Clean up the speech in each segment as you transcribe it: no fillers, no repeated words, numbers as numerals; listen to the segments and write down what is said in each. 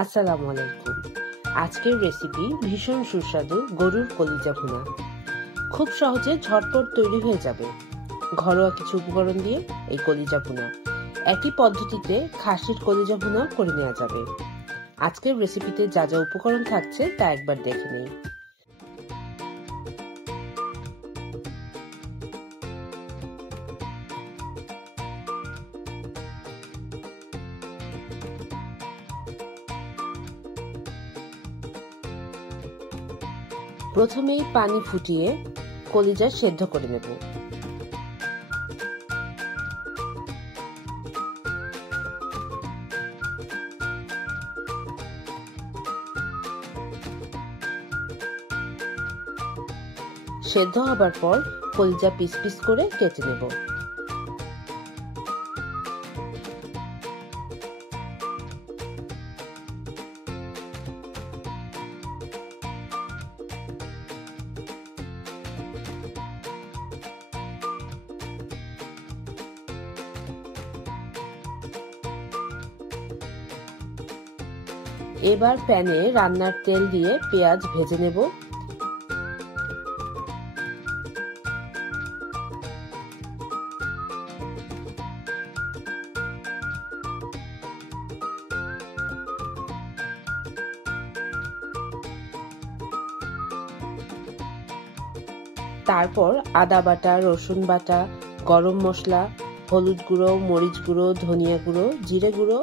আসসালামু আলাইকুম। আজকের রেসিপি ভীষণ সুস্বাদু গরুর কলিজা ভুনা। খুব সহজে ঝটপট তৈরি হয়ে যাবে ঘরোয়া কিছু উপকরণ দিয়ে এই কলিজা ভুনা। একই পদ্ধতিতে খাসির কলিজা ভুনাও করে নেওয়া যাবে। আজকের রেসিপিতে যা যা উপকরণ থাকছে তা একবার দেখে নিই। প্রথমেই পানি ফুটিয়ে কলিজা সেদ্ধ করে নেব। সেদ্ধ হবার পর কলিজা পিস পিস করে কেটে নেব। এবার প্যানে রান্নার তেল দিয়ে পেঁয়াজ ভেজে নেব। তারপর আদা বাটা, রসুন বাটা, গরম মশলা, হলুদ গুঁড়ো, মরিচ গুঁড়ো, ধনিয়া গুঁড়ো, জিরে গুঁড়ো,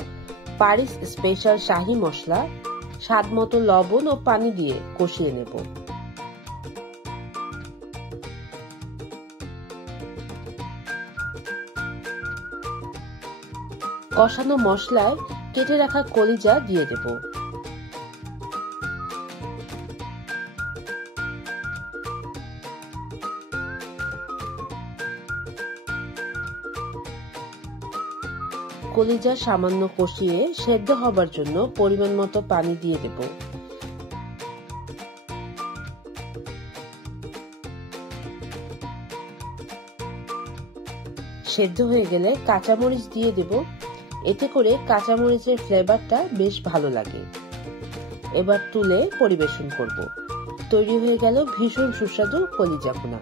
পারিস স্পেশাল শাহি মশলা, স্বাদ মতো লবণ ও পানি দিয়ে কষিয়ে নেব। কষানো মশলায় কেটে রাখা কলিজা দিয়ে দেব। কলিজা সামান্য কষিয়ে সেদ্ধ হবার জন্য পরিমাণ মতো পানি দিয়ে দেব। সেদ্ধ হয়ে গেলে কাঁচামরিচ দিয়ে দেব। এতে করে কাঁচামরিচের ফ্লেভারটা বেশ ভালো লাগে। এবার তুলে পরিবেশন করব। তৈরি হয়ে গেল ভীষণ সুস্বাদু কলিজা ভুনা।